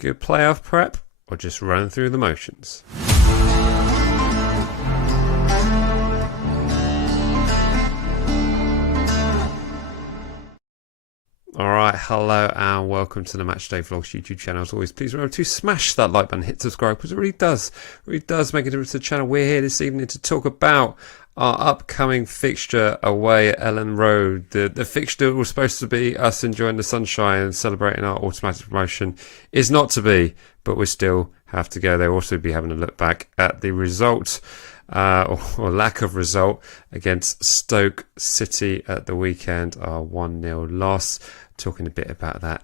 Good playoff prep or just running through the motions? Alright, hello and welcome to the Matchday Vlogs YouTube channel. As always, please remember to smash that like button, hit subscribe, because it really does make a difference to the channel. We're here this evening to talk about our upcoming fixture away at Ellen Road. The fixture was supposed to be us enjoying the sunshine and celebrating our automatic promotion is not to be, but we still have to go there. We'll also be having a look back at the result or lack of result against Stoke City at the weekend, our 1-0 loss. Talking a bit about that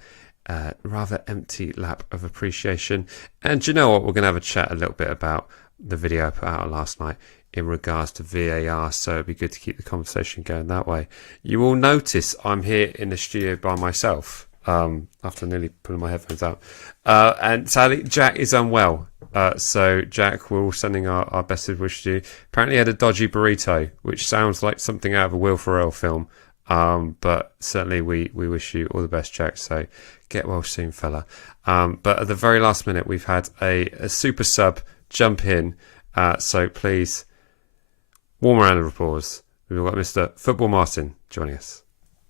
rather empty lap of appreciation. And do you know what? We're going to have a chat a little bit about the video I put out last night in regards to VAR, so it'd be good to keep the conversation going that way. You will notice I'm here in the studio by myself after nearly pulling my headphones out. And sadly, Jack is unwell. So Jack, we're all sending our best wishes to you. Apparently he had a dodgy burrito, which sounds like something out of a Will Ferrell film. But certainly we wish you all the best, Jack. So get well soon, fella. But at the very last minute, we've had a super sub jump in. So please, warm round of applause. We've got Mr. Football Martin joining us.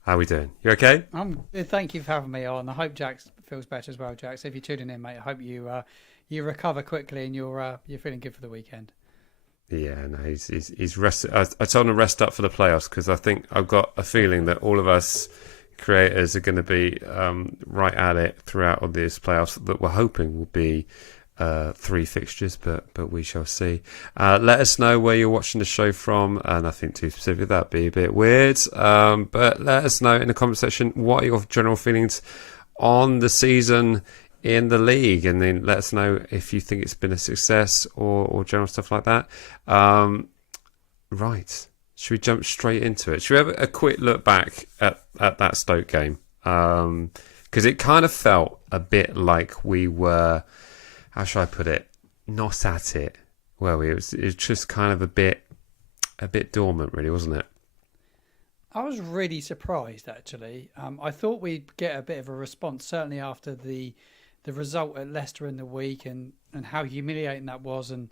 How are we doing? You okay? Thank you for having me on. I hope Jack feels better as well, Jack. So if you're tuning in, mate, I hope you recover quickly and you're feeling good for the weekend. Yeah, no, he's rested. I told him to rest up for the playoffs because I think I've got a feeling that all of us creators are going to be right at it throughout all these playoffs that we're hoping will be 3 fixtures, but we shall see. Let us know where you're watching the show from, and nothing too specific, that'd be a bit weird. But let us know in the comment section what are your general feelings on the season in the league, and then let us know if you think it's been a success or general stuff like that. Right, should we jump straight into it? Should we have a quick look back at that Stoke game? Because it kind of felt a bit like we were, how should I put it, not at it, were we? It was just kind of a bit dormant, really, wasn't it? I was really surprised, actually. I thought we'd get a bit of a response, certainly after the result at Leicester in the week and how humiliating that was, and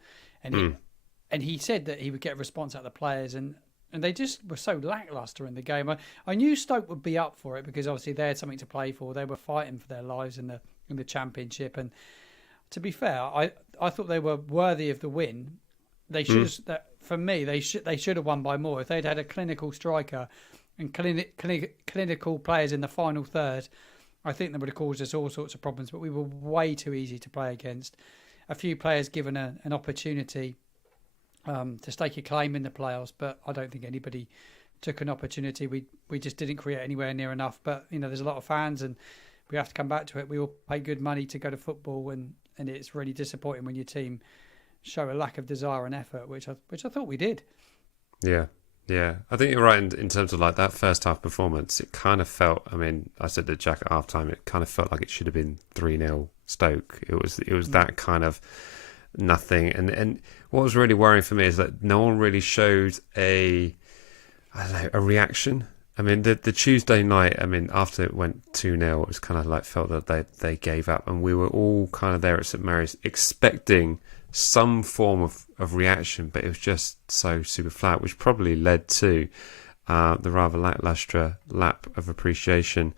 he said that he would get a response out of the players, and they just were so lacklustre in the game. I knew Stoke would be up for it because obviously they had something to play for. They were fighting for their lives in the Championship, and to be fair, I thought they were worthy of the win. They should for me they should have won by more. If they'd had a clinical striker and clinical players in the final third, I think that would have caused us all sorts of problems, but we were way too easy to play against. A few players given an opportunity to stake a claim in the playoffs, but I don't think anybody took an opportunity. We just didn't create anywhere near enough. But there's a lot of fans, and we have to come back to it. We all pay good money to go to football, and it's really disappointing when your team show a lack of desire and effort, which I thought we did. Yeah, I think you're right in terms of like that first half performance. It kind of felt, I mean, I said to Jack at half time, it kind of felt like it should have been 3-0 Stoke. It was that kind of nothing. And what was really worrying for me is that no one really showed a reaction. I mean, the Tuesday night, I mean, after it went 2-0, it was kind of like felt that they gave up, and we were all kind of there at St Mary's expecting some form of reaction, but it was just so super flat, which probably led to the rather lacklustre lap of appreciation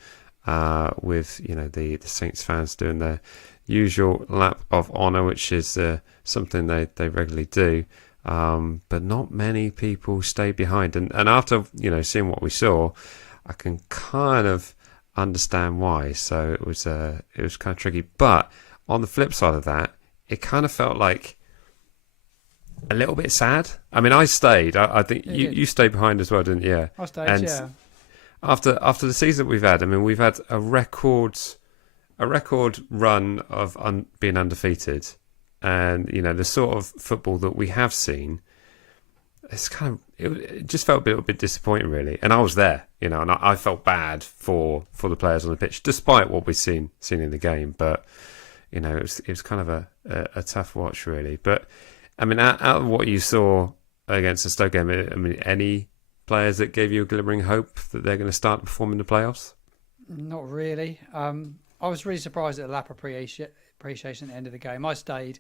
with the Saints fans doing their usual lap of honour, which is something they regularly do, but not many people stay behind, and after seeing what we saw, I can kind of understand why. So it was kind of tricky, but on the flip side of that, it kind of felt like a little bit sad. I mean, I stayed. I think you stayed behind as well, didn't you? Yeah. I stayed, yeah. After the season we've had, I mean, we've had a record run of being undefeated, and the sort of football that we have seen, it just felt a little bit disappointing, really. And I was there, and I felt bad for the players on the pitch, despite what we've seen in the game. But it was kind of a tough watch, really. But I mean, out of what you saw against the Stoke game, I mean, any players that gave you a glimmering hope that they're going to start to perform in the playoffs? Not really. I was really surprised at the lap appreciation at the end of the game. I stayed.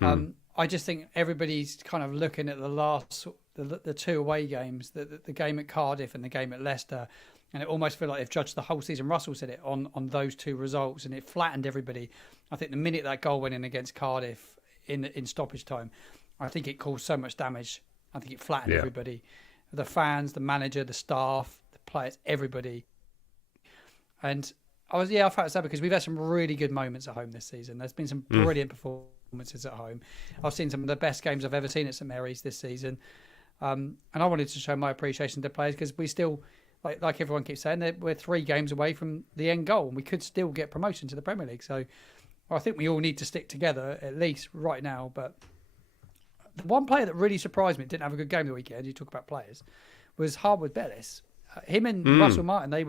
I just think everybody's kind of looking at the two away games, the game at Cardiff and the game at Leicester, and it almost feels like they've judged the whole season. Russell said it on those two results, and it flattened everybody. I think the minute that goal went in against Cardiff in stoppage time, I think it caused so much damage. I think it flattened everybody, the fans, the manager, the staff, the players, everybody. And I felt sad because we've had some really good moments at home this season. There's been some brilliant performances at home. I've seen some of the best games I've ever seen at St Mary's this season. And I wanted to show my appreciation to players because we still, like everyone keeps saying, we're 3 games away from the end goal and we could still get promotion to the Premier League. So I think we all need to stick together, at least right now. But the one player that really surprised me, didn't have a good game the weekend, you talk about players, was Harwood Bellis. Him and Russell Martin, they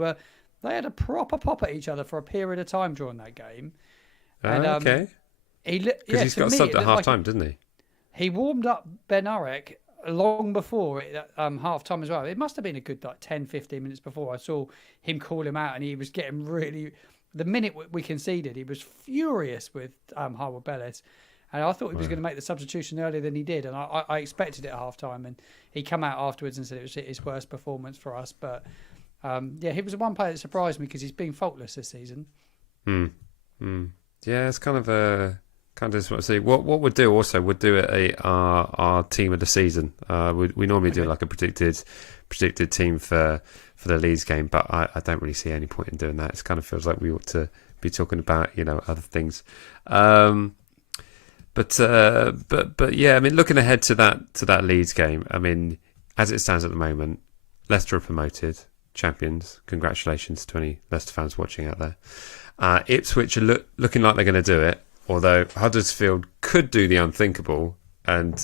had a proper pop at each other for a period of time during that game. And, okay. Because he's got subbed at half-time, didn't he? He warmed up Ben Urek long before half-time as well. It must have been a good 10, 15 minutes before. I saw him call him out and he was getting really... The minute we conceded, he was furious with Harwood Bellis. And I thought he was going to make the substitution earlier than he did. And I expected it at half-time. And he came out afterwards and said it was his worst performance for us. But... he was the one player that surprised me because he's been faultless this season. Yeah, it's kind of a see. What we'll do also, we'll do our team of the season. We normally do like a predicted team for the Leeds game, but I don't really see any point in doing that. It kind of feels like we ought to be talking about other things. But yeah, I mean, looking ahead to that Leeds game, I mean, as it stands at the moment, Leicester are promoted. Champions. Congratulations to any Leicester fans watching out there. Ipswich are looking like they're going to do it, although Huddersfield could do the unthinkable and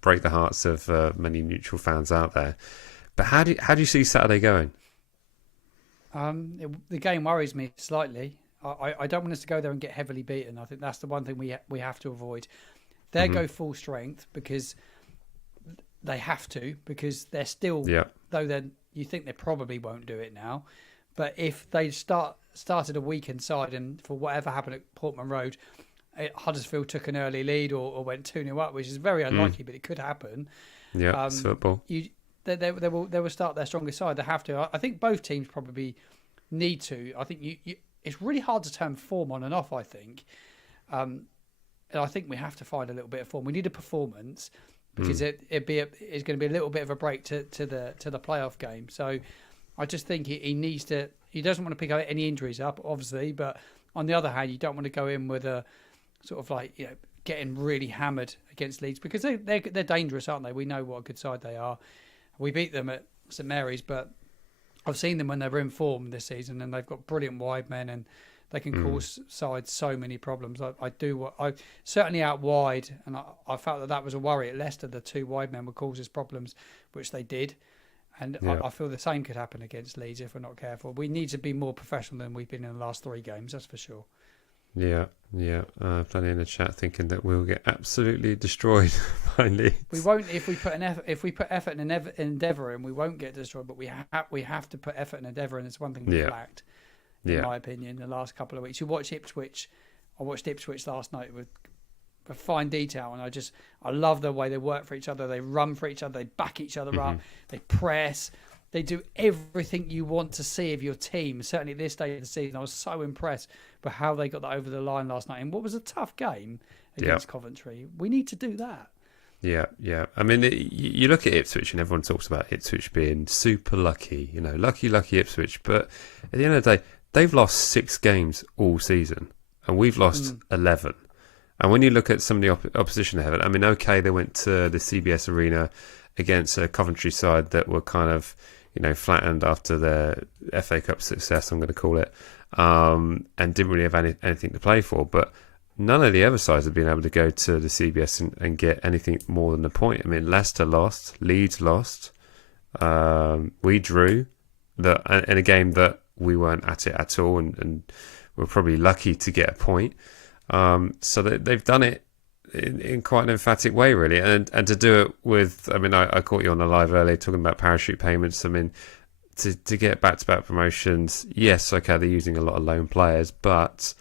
break the hearts of many neutral fans out there. But how do you see Saturday going? The game worries me slightly. I don't want us to go there and get heavily beaten. I think that's the one thing we have to avoid. They go full strength because they have to, because they're still, though you think they probably won't do it now. But if they started a weakened side and for whatever happened at Portman Road, Huddersfield took an early lead or went 2-0 up, which is very unlikely, but it could happen. Yeah, it's football. They will start their strongest side. They have to. I think both teams probably need to. I think it's really hard to turn form on and off, I think. And I think we have to find a little bit of form. We need a performance. Because it's going to be a little bit of a break to the playoff game. So I just think he needs to. He doesn't want to pick any injuries up, obviously, but on the other hand, you don't want to go in with a sort of getting really hammered against Leeds because they're dangerous, aren't they? We know what a good side they are. We beat them at St Mary's, but I've seen them when they were in form this season, and they've got brilliant wide men and. They can cause sides so many problems. I certainly out wide, and I felt that was a worry at Leicester. The 2 wide men would cause us problems, which they did. And I feel the same could happen against Leeds if we're not careful. We need to be more professional than we've been in the last 3 games, that's for sure. Yeah. Plenty in the chat thinking that we'll get absolutely destroyed by Leeds. We won't if we put effort and endeavour in. We won't get destroyed, but we have to put effort and endeavour in. It's one thing we've lacked. In my opinion, the last couple of weeks. You watch Ipswich. I watched Ipswich last night with fine detail, and I love the way they work for each other. They run for each other. They back each other up. They press. They do everything you want to see of your team. Certainly at this stage of the season, I was so impressed with how they got that over the line last night. And what was a tough game against Coventry. We need to do that. Yeah. I mean, you look at Ipswich and everyone talks about Ipswich being super lucky, lucky Ipswich. But at the end of the day, they've lost 6 games all season and we've lost 11. And when you look at some of the opposition they have, I mean, okay, they went to the CBS Arena against a Coventry side that were kind of, flattened after their FA Cup success, I'm going to call it, and didn't really have anything to play for. But none of the other sides have been able to go to the CBS and get anything more than a point. I mean, Leicester lost, Leeds lost, we drew in a game that we weren't at it at all, and we're probably lucky to get a point. So they've done it in quite an emphatic way, really, and to do it with. I mean, I caught you on the live earlier talking about parachute payments. I mean, to get back-to-back promotions, yes, okay, they're using a lot of loan players, but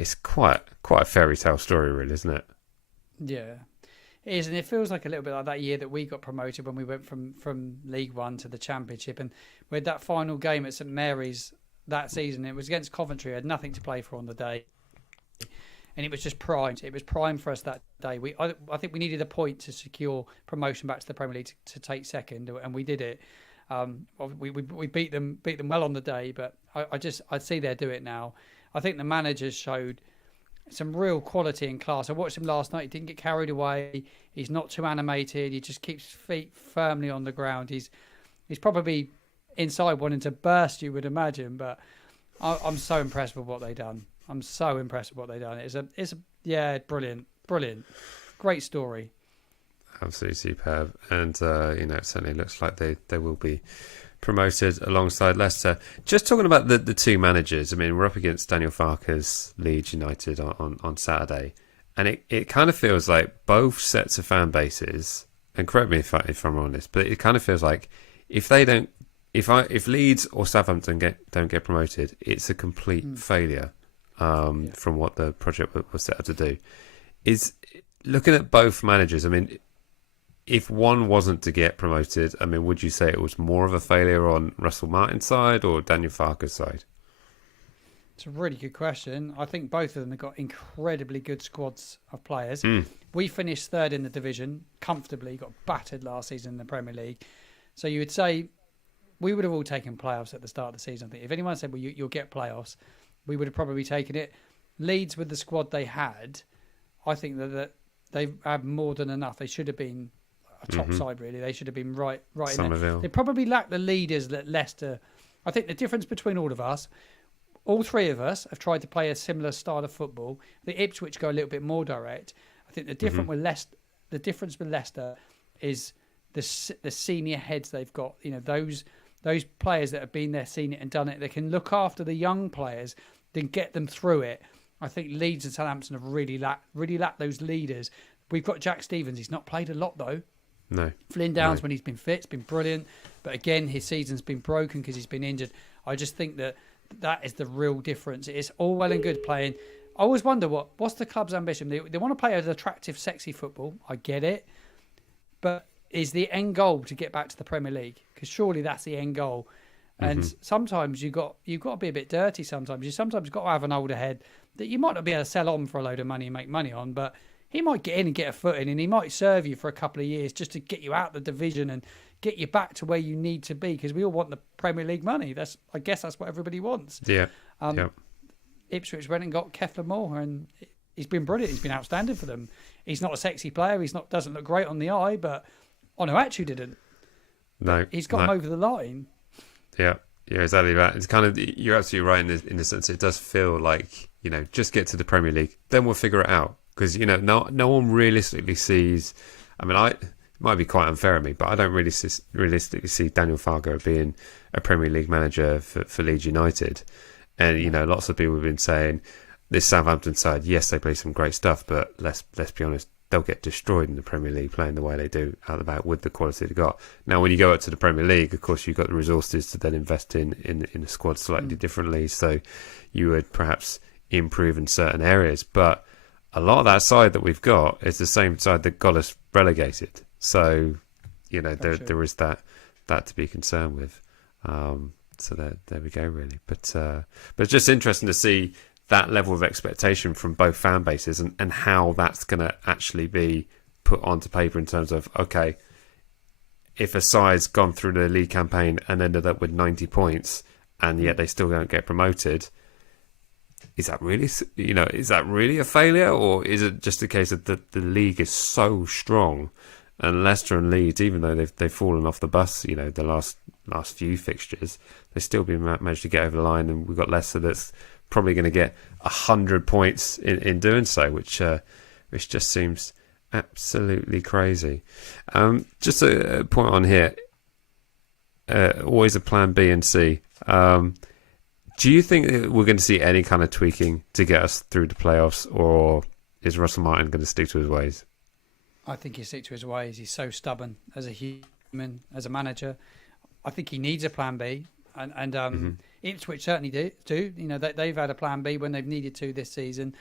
it's quite a fairy tale story, really, isn't it? Yeah. It is, and it feels like a little bit like that year that we got promoted when we went from League One to the Championship, and we had that final game at St Mary's that season. It was against Coventry. I had nothing to play for on the day, and it was just primed. It was primed for us that day. I think we needed a point to secure promotion back to the Premier League to take second, and we did it. We beat them well on the day, but I'd see they do it now. I think the managers showed some real quality and class. I watched him last night. He didn't get carried away. He's not too animated. He just keeps feet firmly on the ground. He's probably inside wanting to burst, you would imagine. But I'm so impressed with what they've done. I'm so impressed with what they've done. It's brilliant, great story. Absolutely superb, and it certainly looks like they will be promoted alongside Leicester. Just talking about the two managers, I mean, we're up against Daniel Farke's Leeds United on Saturday, and it kind of feels like both sets of fan bases, and correct me if I'm wrong on this, but it kind of feels like if Leeds or Southampton don't get promoted, it's a complete failure from what the project was set up to do. Is looking at both managers, I mean, if one wasn't to get promoted, I mean, would you say it was more of a failure on Russell Martin's side or Daniel Farke's side? It's a really good question. I think both of them have got incredibly good squads of players. We finished third in the division comfortably, got battered last season in the Premier League. So you would say we would have all taken playoffs at the start of the season. I think if anyone said, well, you'll get playoffs, we would have probably taken it. Leeds, with the squad they had, I think that they had more than enough. They should have been a top side, really. They should have been right in there. They probably lack the leaders that Leicester. I think the difference between all of us, all three of us have tried to play a similar style of football. The Ipswich go a little bit more direct. I think the difference with Leicester is the senior heads they've got. You know, those players that have been there, seen it and done it. They can look after the young players, then get them through it. I think Leeds and Southampton have really lacked those leaders. We've got Jack Stevens. He's not played a lot though. No. Flynn Downs, when he's been fit, has been brilliant. But again, his season's been broken because he's been injured. I just think that is the real difference. It's all well and good playing. I always wonder what's the club's ambition. They want to play an attractive, sexy football. I get it. But is the end goal to get back to the Premier League? Because surely that's the end goal. And sometimes you've got to be a bit dirty sometimes. You sometimes got to have an older head that you might not be able to sell on for a load of money and make money on, but he might get in and get a foot in, and he might serve you for a couple of years just to get you out the division and get you back to where you need to be, because we all want the Premier League money. I guess that's what everybody wants. Yeah. Ipswich went and got Kefler Moore, and he's been brilliant. He's been outstanding for them. He's not a sexy player. Doesn't look great on the eye, but Onuachu didn't. No. He's got him over the line. Yeah, exactly that. It's kind of, you're absolutely right in the sense it does feel like, just get to the Premier League, then we'll figure it out. Because, no one realistically sees, I mean, it might be quite unfair of me, but I don't really realistically see Daniel Farke being a Premier League manager for Leeds United. And, lots of people have been saying, this Southampton side, yes, they play some great stuff, but let's be honest, they'll get destroyed in the Premier League playing the way they do out the back with the quality they've got. Now, when you go up to the Premier League, of course, you've got the resources to then invest in the squad slightly differently, so you would perhaps improve in certain areas. But a lot of that side that we've got is the same side that got us relegated. So, there is that to be concerned with. So there we go, really. But it's just interesting to see that level of expectation from both fan bases and how that's going to actually be put onto paper in terms of, okay, if a side's gone through the league campaign and ended up with 90 points and yet they still don't get promoted, is that really a failure, or is it just a case of the league is so strong and Leicester and Leeds, even though they've fallen off the bus, the last few fixtures, they've still managed to get over the line, and we've got Leicester that's probably going to get 100 points in doing so, which just seems absolutely crazy. Just a point on here, always a plan B and C. Do you think we're going to see any kind of tweaking to get us through the playoffs, or is Russell Martin going to stick to his ways? I think he'll stick to his ways. He's so stubborn as a human, as a manager. I think he needs a plan B, and Ipswich certainly do. You know, they've had a plan B when they've needed to this season,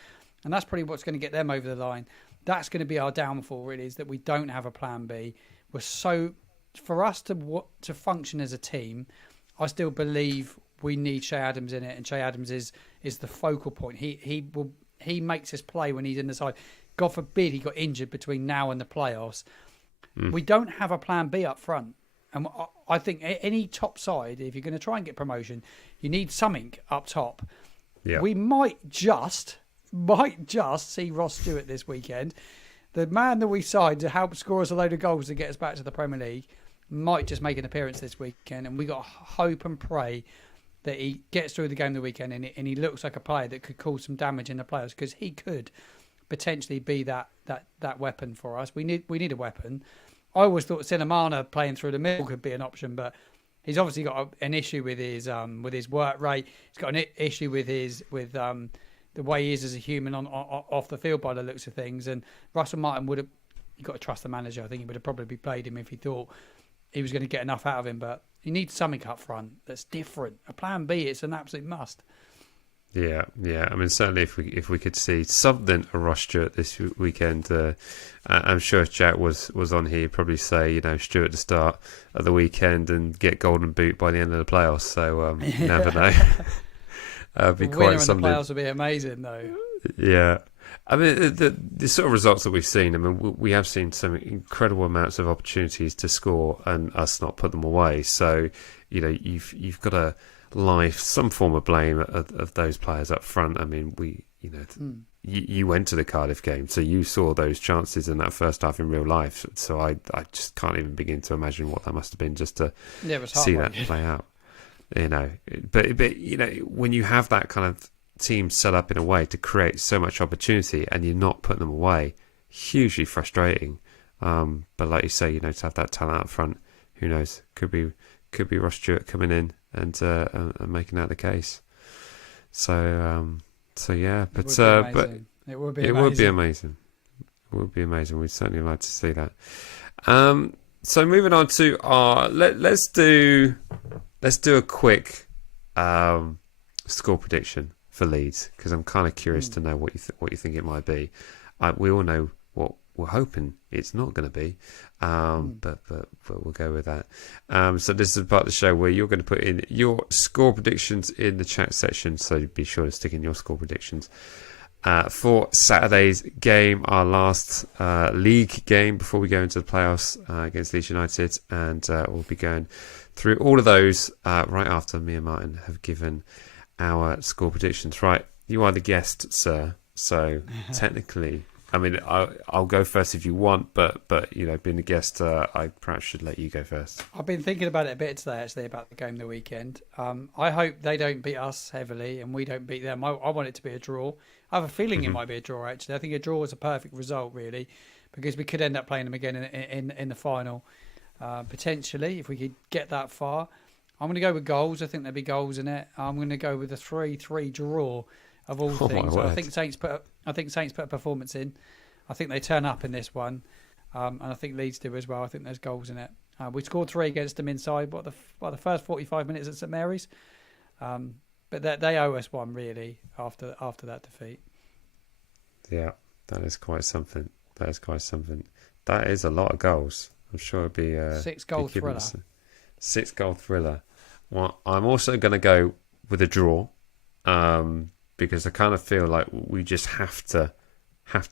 and that's probably what's going to get them over the line. That's going to be our downfall, really, is that we don't have a plan B. For us to function as a team, I still believe we need Shay Adams in it, and Shay Adams is the focal point. He makes us play when he's in the side. God forbid he got injured between now and the playoffs. We don't have a plan B up front. And I think any top side, if you're going to try and get promotion, you need something up top. Yeah. We might just see Ross Stewart this weekend. The man that we signed to help score us a load of goals to get us back to the Premier League might just make an appearance this weekend. And we got to hope and pray that he gets through the game the weekend and he looks like a player that could cause some damage in the playoffs, because he could potentially be that weapon for us. We need a weapon. I always thought Cinnamana playing through the middle could be an option, but he's obviously got an issue with his work rate. He's got an issue with the way he is as a human off the field by the looks of things. And Russell Martin you've got to trust the manager. I think he would have probably played him if he thought he was going to get enough out of him. But he needs something up front that's different. A plan B, it's an absolute must. Yeah. I mean, certainly if we could see something of Ross Stewart this weekend, I'm sure if Jack was on here, he'd probably say, you know, Stewart to start at the weekend and get golden boot by the end of the playoffs. So you never know. Be the quite winner something. in the playoffs would be amazing, though. Yeah. I mean, the sort of results that we've seen, I mean, we have seen some incredible amounts of opportunities to score and us not put them away. So, you know, you've got to lie some form of blame of those players up front. I mean, you went to the Cardiff game, so you saw those chances in that first half in real life. So I just can't even begin to imagine what that must have been just to see that play out. You know, but you know, when you have that kind of team set up in a way to create so much opportunity and you're not putting them away, hugely frustrating. But like you say, you know, to have that talent up front, who knows? Could be Ross Stewart coming in and making out the case. So yeah, but it would be amazing. It would be amazing. We'd certainly like to see that. So moving on to our let's do a quick score prediction for Leeds, because I'm kind of curious to know what you think it might be. We all know what we're hoping it's not going to be, but we'll go with that. So this is part of the show where you're going to put in your score predictions in the chat section. So be sure to stick in your score predictions for Saturday's game, our last league game before we go into the playoffs against Leeds United, and we'll be going through all of those right after me and Martin have given our score predictions. Right, you are the guest, sir. So technically, I mean, I'll go first if you want, but you know, being the guest, I perhaps should let you go first. I've been thinking about it a bit today, actually, about the game the weekend. I hope they don't beat us heavily and we don't beat them. I want it to be a draw. I have a feeling it might be a draw, actually. I think a draw is a perfect result, really, because we could end up playing them again in the final, potentially, if we could get that far. I'm going to go with goals. I think there'll be goals in it. I'm going to go with a 3-3 draw of all things. I think Saints put a performance in. I think they turn up in this one, and I think Leeds do as well. I think there's goals in it. We scored 3 against them inside. The first 45 minutes at St Mary's, but they owe us one, really, after that defeat. Yeah, that is quite something. That is a lot of goals. I'm sure it'd be 6-goal thriller. 6-goal thriller. Well, I'm also going to go with a draw, because I kind of feel like we just have to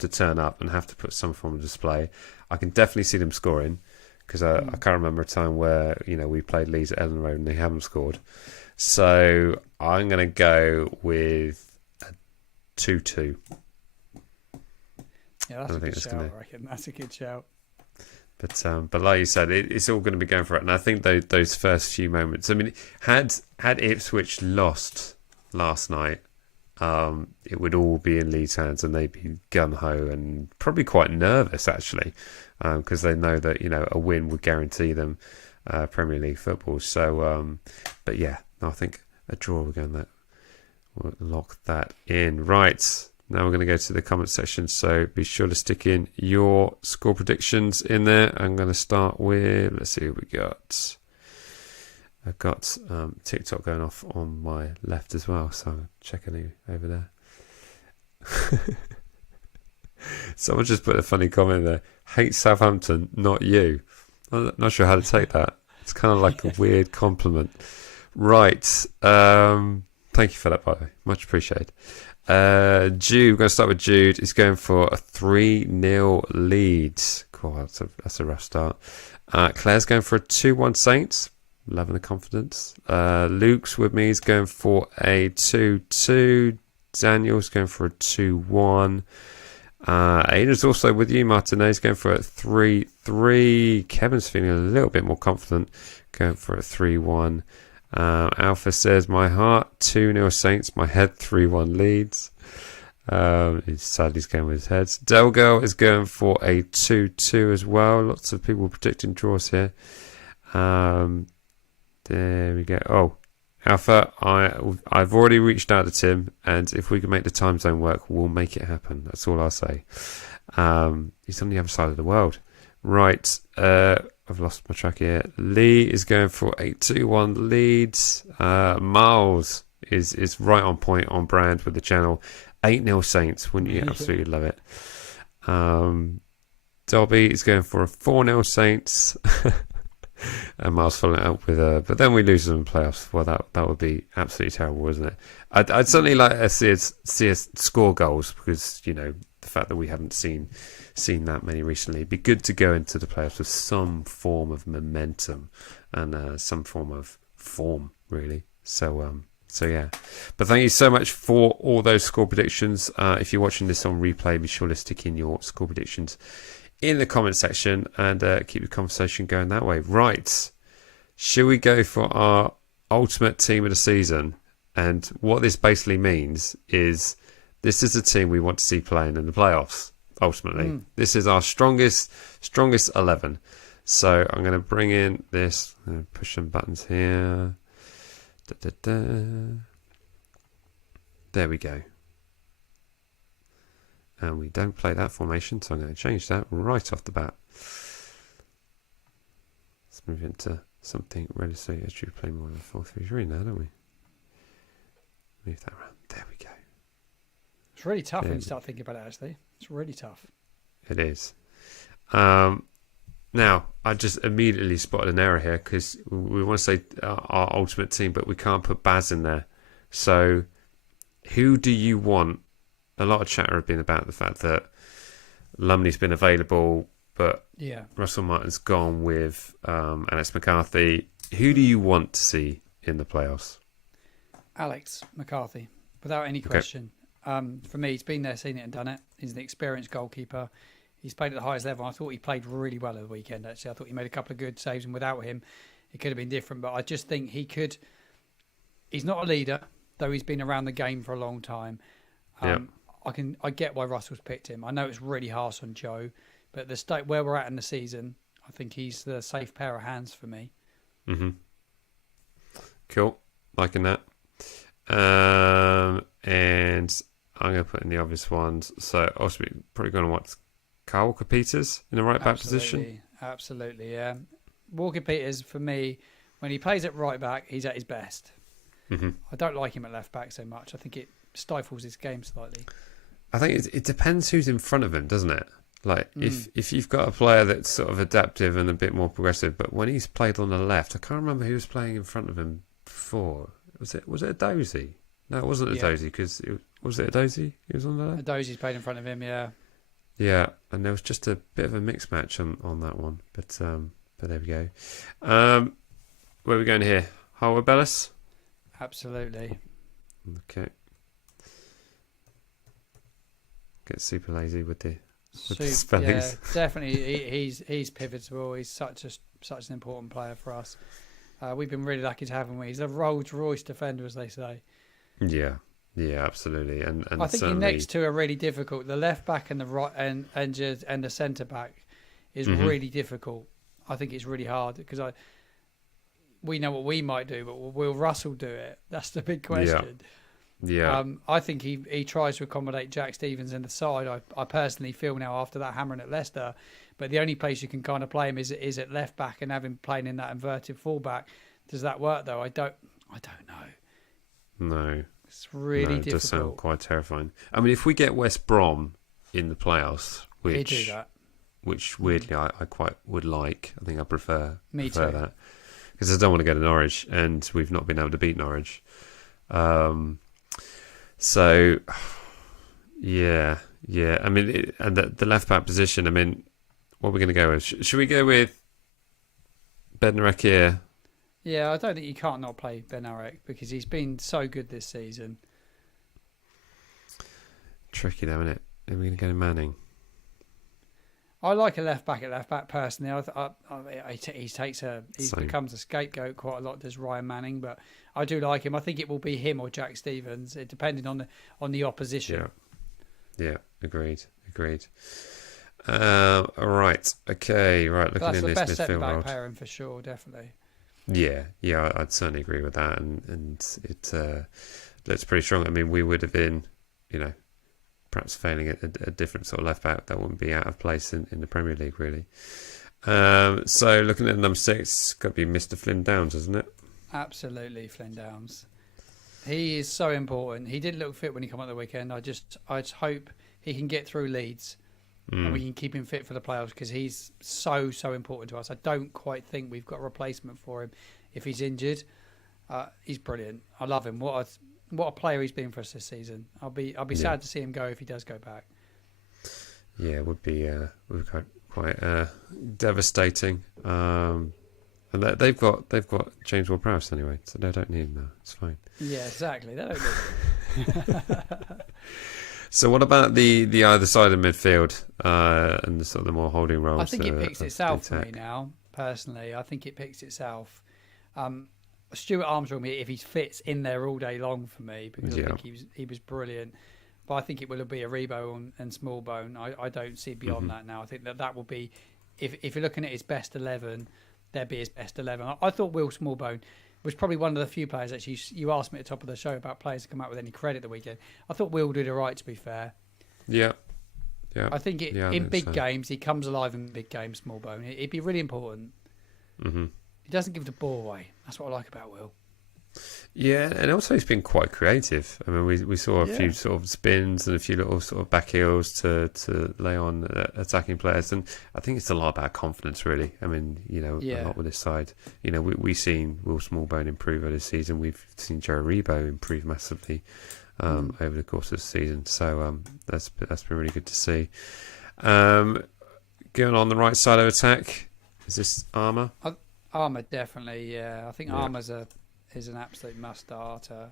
turn up and have to put some form of display. I can definitely see them scoring, because I can't remember a time where, you know, we played Leeds at Ellen Road and they haven't scored. So I'm going to go with a 2-2. Yeah, that's a good shout. I reckon that's a good shout. But like you said, it's all going to be going for it. And I think those first few moments, I mean, had Ipswich lost last night, it would all be in Leeds' hands and they'd be gung-ho and probably quite nervous, actually, because they know that, you know, a win would guarantee them Premier League football. So, but yeah, I think a draw, we'll lock that in. Right. Now we're going to go to the comment section, so be sure to stick in your score predictions in there. I'm going to start with, let's see what we got. I've got TikTok going off on my left as well, so I'm checking you over there. Someone just put a funny comment there. Hate Southampton, not you. I'm not sure how to take that. It's kind of like a weird compliment. Right. Thank you for that, by the way. Much appreciated. Jude, we're going to start with Jude. He's going for a 3-0 lead. Cool, that's a rough start. Claire's going for a 2-1 Saints. Loving the confidence. Luke's with me. He's going for a 2-2. Daniel's going for a 2-1. Aidan's also with you. Martinez going for a 3-3. Kevin's feeling a little bit more confident. Going for a 3-1. Alpha says, my heart 2-0 Saints, my head 3-1 Leeds. He's going with his heads. Delgo is going for a 2-2 as well. Lots of people predicting draws here. There we go. Oh, Alpha, I've already reached out to Tim, and if we can make the time zone work, we'll make it happen. That's all I'll say. He's on the other side of the world. Right, I've lost my track here. Lee is going for a 2-1 Leeds. Miles is right on point, on brand with the channel. 8-0 Saints, wouldn't you absolutely love it? Dobby is going for a 4-0 Saints. And Miles following it up with but then we lose them in playoffs. Well, that would be absolutely terrible, wouldn't it? I'd certainly like to see us score goals, because the fact that we haven't seen that many recently. It'd be good to go into the playoffs with some form of momentum and some form of form, really. So yeah. But thank you so much for all those score predictions. If you're watching this on replay, be sure to stick in your score predictions in the comment section and keep the conversation going that way. Right. Should we go for our ultimate team of the season? And what this basically means is this is a team we want to see playing in the playoffs, ultimately. This is our strongest 11. So I'm going to bring in this, push some buttons here. There we go. And we don't play that formation, so I'm going to change that right off the bat. Let's move into something relatively. Actually, we play more than 4-3-3 now, don't we? Move that around. There we go. It's really tough when you start thinking about it, actually. It's really tough. It is. Now, I just immediately spotted an error here, because we want to say our ultimate team, but we can't put Baz in there. So, who do you want? A lot of chatter have been about the fact that Lumley's been available, but Russell Martin's gone with Alex McCarthy. Who do you want to see in the playoffs? Alex McCarthy, without any question. For me, he's been there, seen it and done it. He's an experienced goalkeeper. He's played at the highest level. I thought he played really well at the weekend, actually. I thought he made a couple of good saves, and without him, it could have been different. But I just think he could... He's not a leader, though he's been around the game for a long time. I get why Russell's picked him. I know it's really harsh on Joe, but the state where we're at in the season, I think he's the safe pair of hands for me. Cool. Liking that. And I'm going to put in the obvious ones. So, also, probably going to want Kyle Walker-Peters in the right-back position. Absolutely, yeah. Walker-Peters, for me, when he plays at right-back, he's at his best. I don't like him at left-back so much. I think it stifles his game slightly. I think it depends who's in front of him, doesn't it? Like, if you've got a player that's sort of adaptive and a bit more progressive, but when he's played on the left, I can't remember who was playing in front of him before. Was it a Dozy? No, it wasn't a Dozy, because was it a Dozy he was on the left? A Dozy's played in front of him, yeah. Yeah, and there was just a bit of a mixed match on that one, but there we go. Where are we going here? Harwood Bellis? Absolutely. Okay. Get super lazy with the spellings. Yeah, definitely. He's pivotal. He's such an important player for us. We've been really lucky to have him. He's a Rolls Royce defender, as they say. Yeah, absolutely. And I think your next two are really difficult. The left back and the right and the centre back is really difficult. I think it's really hard because we know what we might do, but will Russell do it? That's the big question. Yeah. I think he tries to accommodate Jack Stevens in the side. I personally feel now after that hammering at Leicester, but the only place you can kind of play him is at left back and have him playing in that inverted fullback. Does that work though? I don't know. No. It's really It difficult. does sound quite terrifying. I mean, if we get West Brom in the playoffs, He'd do that. which weirdly I quite would like. I think I prefer Me prefer too. that, because I don't want to go to Norwich, and we've not been able to beat Norwich. So, yeah. I mean, and the left back position. I mean, what are we going to go with? Should we go with Bednarek here? Yeah, I don't think you can't not play Bednarek because he's been so good this season. Tricky though, isn't it? Are we going to go to Manning? I like a left back at left back personally. He Same. becomes a scapegoat quite a lot. Does Ryan Manning, but I do like him. I think it will be him or Jack Stevens, depending on the opposition. Yeah. Agreed. All right. Okay. Right. Looking That's in the this best centre midfield back role. pairing for sure, definitely. Yeah. I'd certainly agree with that, and it looks pretty strong. I mean, we would have been, perhaps failing at a different sort of left back that wouldn't be out of place in the Premier League, really. So looking at number 6, got to be Mr. Flynn Downs, isn't it? Absolutely, Flynn Downs. He is so important. He didn't look fit when he came on the weekend. I just hope he can get through Leeds and we can keep him fit for the playoffs because he's so important to us. I don't quite think we've got a replacement for him if he's injured. He's brilliant. I love him. What a player he's been for us this season. I'll be sad to see him go if he does go back. Yeah, it would be quite devastating. And they've got James Ward-Prowse anyway, so they don't need him now. It's fine. Yeah, exactly. They don't need him. So what about the either side of midfield and the sort of the more holding roles? I think it picks itself for me now. Personally, I think it picks itself. Stuart Armstrong, if he fits in there all day long for me, because I think he was brilliant. But I think it will be a Rebo and Smallbone. I don't see beyond that now. I think that will be, if you're looking at his best 11, there'd be his best 11. I thought Will Smallbone was probably one of the few players, actually, you asked me at the top of the show about players to come out with any credit the weekend. I thought Will did all right, to be fair. Yeah. I think in big games, he comes alive in big games, Smallbone. It'd be really important. Mm-hmm. He doesn't give the ball away. That's what I like about Will. Yeah, and also he's been quite creative. I mean, we saw a few sort of spins and a few little sort of back heels to lay on attacking players, and I think it's a lot about confidence, really. I mean, a lot with this side. We've seen Will Smallbone improve over this season. We've seen Joe Rebo improve massively over the course of the season. So that's been really good to see. Going on the right side of attack, is this Armour? Armour, definitely, yeah. I think Armour's is an absolute must-starter.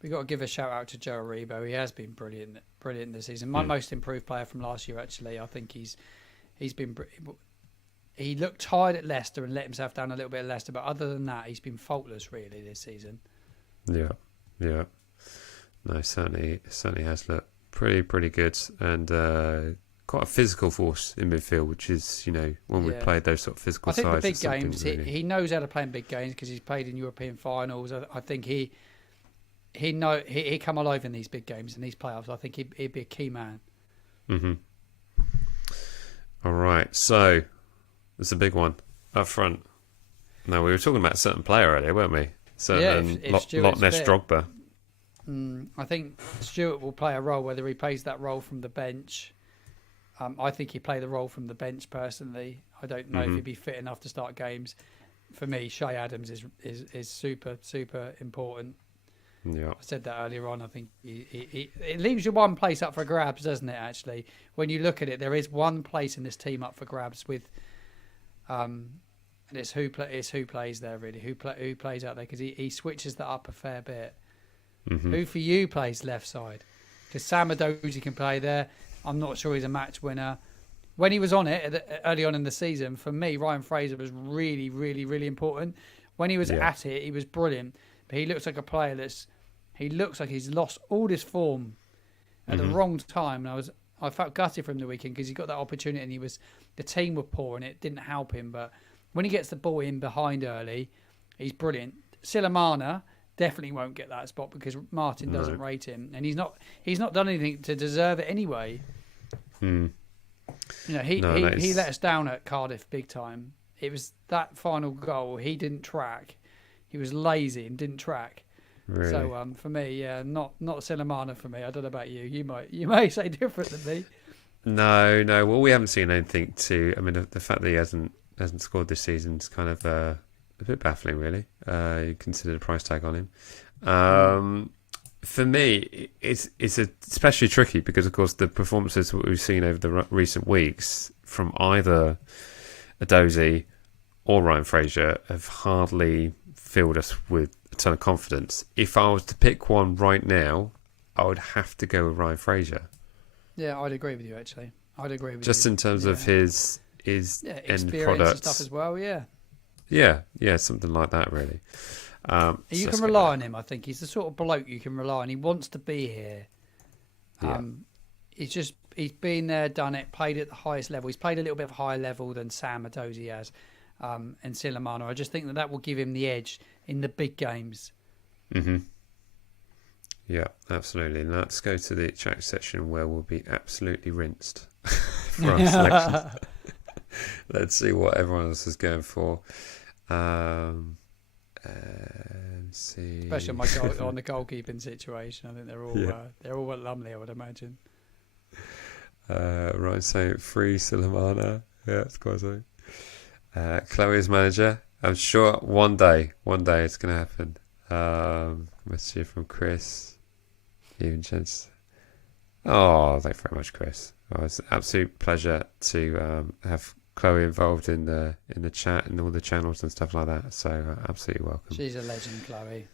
We've got to give a shout-out to Joe Rebo. He has been brilliant this season. My most improved player from last year, actually. I think he's been... He looked tired at Leicester and let himself down a little bit at Leicester, but other than that, he's been faultless, really, this season. Yeah. No, certainly has looked pretty good, and quite a physical force in midfield, which is, when we played those sort of physical sides. I think the big games, he knows how to play in big games because he's played in European finals. I think he come alive in these big games, in these playoffs. I think he'd be a key man. Mm-hmm. All right, so it's a big one up front. No, we were talking about a certain player earlier, weren't we? Loch Ness Drogba. I think Stuart will play a role, whether he plays that role from the bench. I think he played the role from the bench personally. I don't know if he'd be fit enough to start games. For me, Shay Adams is super important. Yeah, I said that earlier on. I think it leaves you one place up for grabs, doesn't it? Actually, when you look at it, there is one place in this team up for grabs with, and it's who plays there really, who plays out there, because he switches that up a fair bit. Who for you plays left side? Because Sam Adoji can play there. I'm not sure he's a match winner. When he was on it early on in the season, for me, Ryan Fraser was really, really, really important. When he was at it, he was brilliant. But he looks like a player he looks like he's lost all this form at the wrong time. And I felt gutted for him the weekend because he got that opportunity and the team were poor and it didn't help him. But when he gets the ball in behind early, he's brilliant. Silamana definitely won't get that spot because Martin doesn't rate him, and he's not done anything to deserve it anyway. He let us down at Cardiff big time. it was that final goal. He didn't track. He was lazy and didn't track. Really? So for me, yeah, not Silamana for me. I don't know about you. You may say different than me. No. Well, we haven't seen anything to. I mean, the fact that he hasn't scored this season is kind of a bit baffling, really. You consider the price tag on him. For me, it's especially tricky because, of course, the performances that we've seen over the recent weeks from either Adozie or Ryan Fraser have hardly filled us with a ton of confidence. If I was to pick one right now, I would have to go with Ryan Fraser. Yeah, I'd agree with you, actually. I'd agree with you. Just in terms of his end experience and stuff products. as well, yeah. Yeah, something like that, really. You can rely on him, I think. He's the sort of bloke you can rely on. He wants to be here. He's been there, done it, played at the highest level. He's played a little bit of higher level than Sam Adozie has, and Silamano. I just think that will give him the edge in the big games. Mm-hmm. Yeah, absolutely. And let's go to the chat section where we'll be absolutely rinsed for our selections. Let's see what everyone else is going for. See. Especially on the goalkeeping situation. I think they're all at Lumley, I would imagine. Right, saying free Silamana. Yeah, that's quite something. Chloe's manager. I'm sure one day it's going to happen. Message from Chris. Even chance. Oh, thank you very much, Chris. Oh, it's an absolute pleasure to have Chloe involved in the chat and all the channels and stuff like that. So absolutely welcome. She's a legend, Chloe.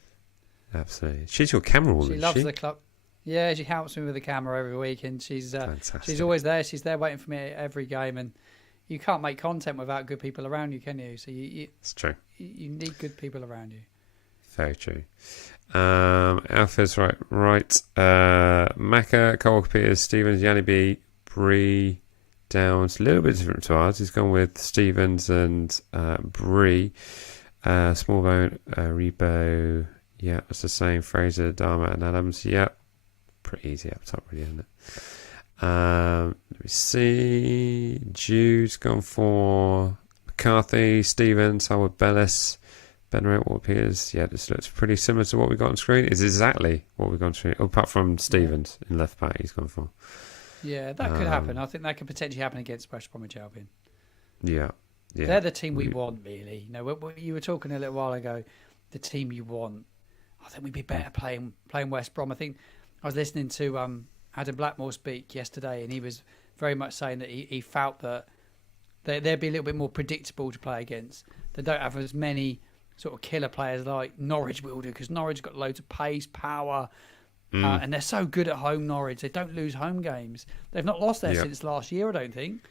Absolutely. She's your camera woman. She loves the club. Yeah, she helps me with the camera every week, and she's always there. She's there waiting for me at every game, and you can't make content without good people around you, can you? So it's true. You need good people around you. Very true. Alpha's right. Macca, Cole Peters, Stevens, Yanni B, Bree, Downs. A little bit different to ours. He's gone with Stevens and Bree. Smallbone, Rebo. Yeah, it's the same. Fraser, Dharma, and Adams. Yep. Pretty easy up top, really, isn't it? Let me see. Jude's gone for McCarthy, Stevens, Howard Bellis. Benrett, what appears, this looks pretty similar to what we got on screen. It's exactly what we got on screen, apart from Stevens in left back. He's gone for. Yeah, that could happen. I think that could potentially happen against West Bromwich Albion. Yeah. They're the team we want, really. You know, you were talking a little while ago, the team you want. I think we'd be better playing West Brom. I think I was listening to Adam Blackmore speak yesterday, and he was very much saying that he felt that they'd be a little bit more predictable to play against. They don't have as many sort of killer players like Norwich will do, because Norwich got loads of pace, power, and they're so good at home. Norwich, they don't lose home games. They've not lost there since last year, I don't think.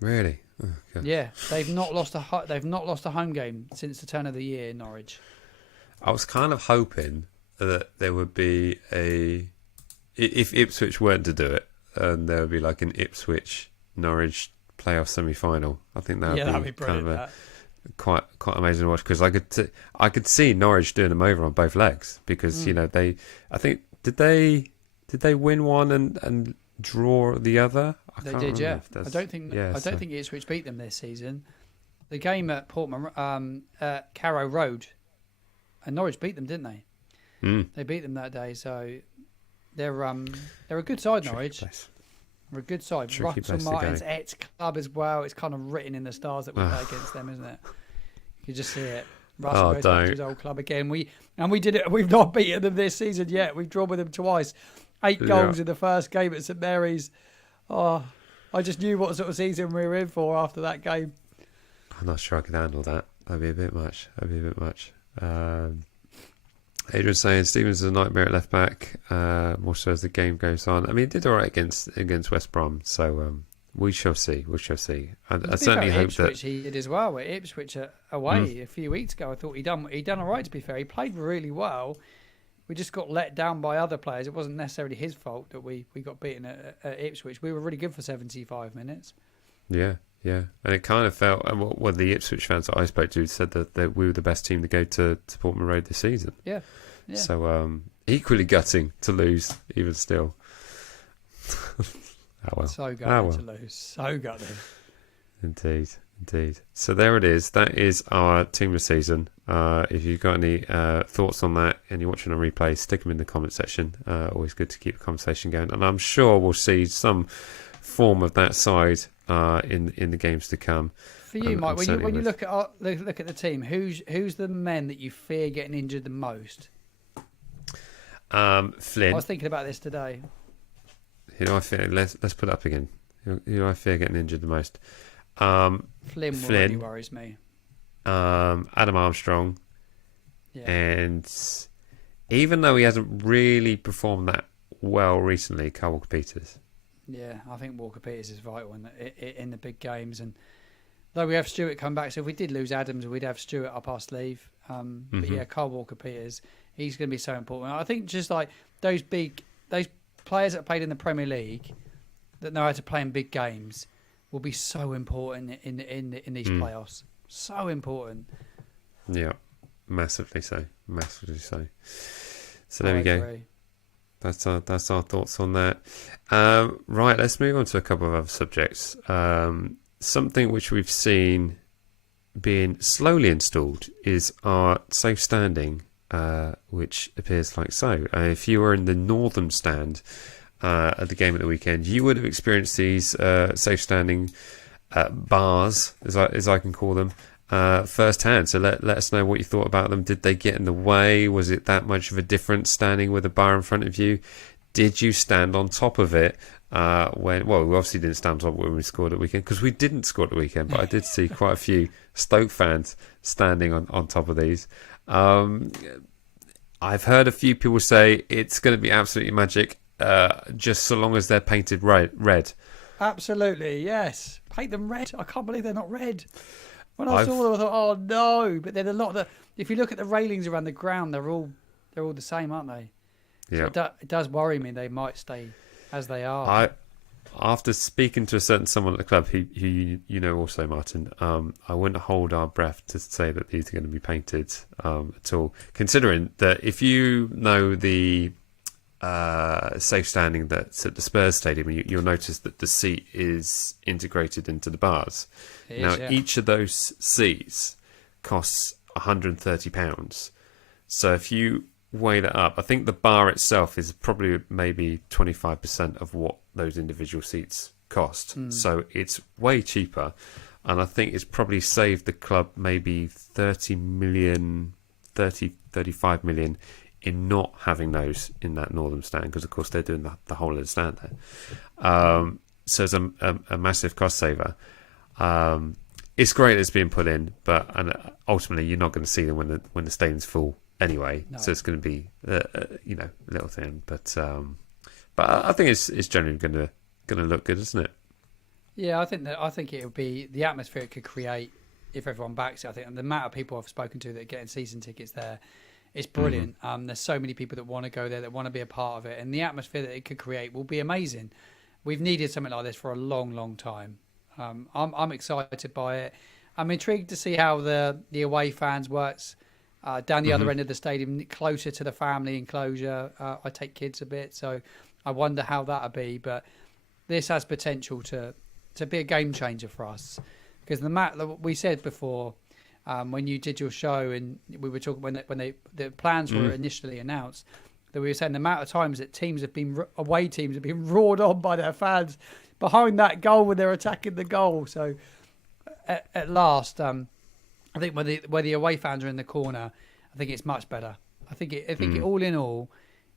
Really? Oh, yeah, they've not lost a home game since the turn of the year. Norwich. I was kind of hoping that there would be if Ipswich weren't to do it, and there would be like an Ipswich Norwich playoff semi-final. I think that would be brilliant. Kind of quite amazing to watch, because I could see Norwich doing them over on both legs, because I think did they win one and draw the other? They did, yeah. I don't think Ipswich beat them this season. The game at Portman Carrow Road, and Norwich beat them, didn't they? They beat them that day, so they're a good side. Norwich. Place. We're a good side. Russell Martin's ex-club as well. It's kind of written in the stars that we play against them, isn't it? You can just see it. Russell goes back to his old club again. We did it. We've not beaten them this season yet. We've drawn with them twice. 8 goals in the first game at St Mary's. Oh, I just knew what sort of season we were in for after that game. I'm not sure I could handle that. That'd be a bit much. Adrian's saying Stevens is a nightmare at left back, more so as the game goes on. I mean, he did all right against West Brom, so we shall see. I certainly hope Ipswich he did as well. At Ipswich away a few weeks ago, I thought he done all right. To be fair, he played really well. We just got let down by other players. It wasn't necessarily his fault that we got beaten at Ipswich. We were really good for 75 minutes. Yeah. And it kind of felt, and what the Ipswich fans that I spoke to said that we were the best team to go to Portman Road this season. Yeah. So equally gutting to lose, even still. Oh well. So gutting to lose. So gutting. Indeed. Indeed. So there it is. That is our team of the season. If you've got any thoughts on that and you're watching on replay, stick them in the comment section. Always good to keep the conversation going. And I'm sure we'll see some form of that side in the games to come. For you, Mike, when you look at the team, who's the men that you fear getting injured the most? Flynn. I was thinking about this today. Who do I fear? Let's put it up again. Who do I fear getting injured the most? Flynn really worries me. Adam Armstrong. Yeah. And even though he hasn't really performed that well recently, Carl Walker-Peters. Yeah, I think Walker-Peters is vital in the big games. And though we have Stewart come back, so if we did lose Adams, we'd have Stewart up our sleeve. But yeah, Carl Walker-Peters, he's going to be so important. I think just like those players that played in the Premier League that know how to play in big games will be so important in these playoffs. So important. Yeah, massively so. So there we go. That's our thoughts on that. Right, let's move on to a couple of other subjects. Something which we've seen being slowly installed is our safe standing, which appears like so. If you were in the northern stand at the game at the weekend, you would have experienced these safe standing bars, as I can call them, firsthand. So let us know what you thought about them. Did they get in the way? Was it that much of a difference standing with a bar in front of you? Did you stand on top of it? We obviously didn't stand on top of it when we scored at the weekend, because we didn't score at the weekend, but I did see quite a few Stoke fans standing on top of these. I've heard a few people say it's going to be absolutely magic, just so long as they're painted red. Absolutely, yes. Paint them red. I can't believe they're not red. When I saw them, I thought, oh no! But then if you look at the railings around the ground, they're all the same, aren't they? Yeah. So it does worry me. They might stay as they are. After speaking to a certain someone at the club, who you know also, Martin, I wouldn't hold our breath to say that these are going to be painted at all. Considering that if you know the safe standing that's at the Spurs Stadium, you'll notice that the seat is integrated into the bars. Each of those seats costs £130. So if you weigh that up, I think the bar itself is probably maybe 25% of what those individual seats cost. So it's way cheaper, and I think it's probably saved the club maybe 35 million in not having those in that northern stand, because of course they're doing the whole of the stand there. So it's a massive cost saver. It's great it's being put in, but ultimately you're not going to see them when the stadium's full anyway. No. So it's going to be a little thing, but I think it's generally going to look good, isn't it? Yeah, I think it would be the atmosphere it could create if everyone backs it. I think, and the amount of people I've spoken to that are getting season tickets there, it's brilliant. There's so many people that want to go there, that want to be a part of it, and the atmosphere that it could create will be amazing. We've needed something like this for a long, long time. I'm excited by it. I'm intrigued to see how the away fans works down the other end of the stadium, closer to the family enclosure. I take kids a bit, so I wonder how that'll be. But this has potential to be a game changer for us, because we said before, when you did your show and we were talking when the plans were initially announced, that we were saying the amount of times that away teams have been roared on by their fans behind that goal when they're attacking the goal. So at last, I think where the away fans are in the corner, I think it's much better. I think all in all,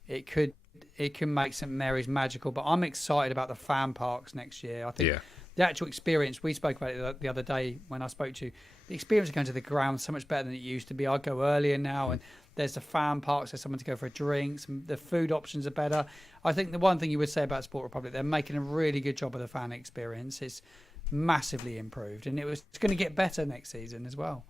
it can make St Mary's magical. But I'm excited about the fan parks next year. I think the actual experience, we spoke about it the other day when I spoke to you, the experience of going to the ground is so much better than it used to be. I go earlier now, and there's the fan parks, there's someone to go for a drink, the food options are better. I think the one thing you would say about Sport Republic, they're making a really good job of the fan experience. It's massively improved, and it's going to get better next season as well.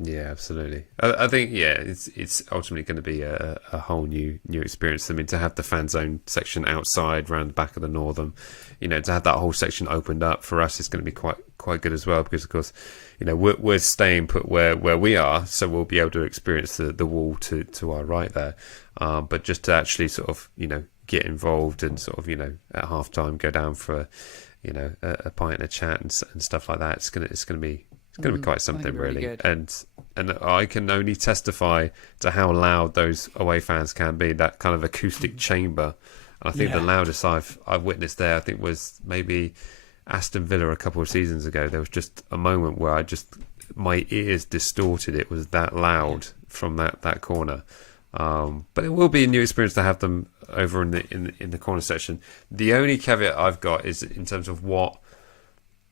Yeah, absolutely. I think it's ultimately going to be a whole new experience. I mean, to have the fan zone section outside, round the back of the Northern, to have that whole section opened up for us is going to be quite good as well, because of course, we're staying put where we are, so we'll be able to experience the wall to our right there. But just to actually sort of get involved and sort of at half time go down for a pint and a chat and stuff like that, it's gonna be It's going to be quite I think something, it'll be really really. good. And I can only testify to how loud those away fans can be. That kind of acoustic chamber. And I think the Yeah. loudest I've witnessed there, I think, was maybe Aston Villa a couple of seasons ago. There was just a moment where my ears distorted. It was that loud from that corner. But it will be a new experience to have them over in the corner section. The only caveat I've got is in terms of what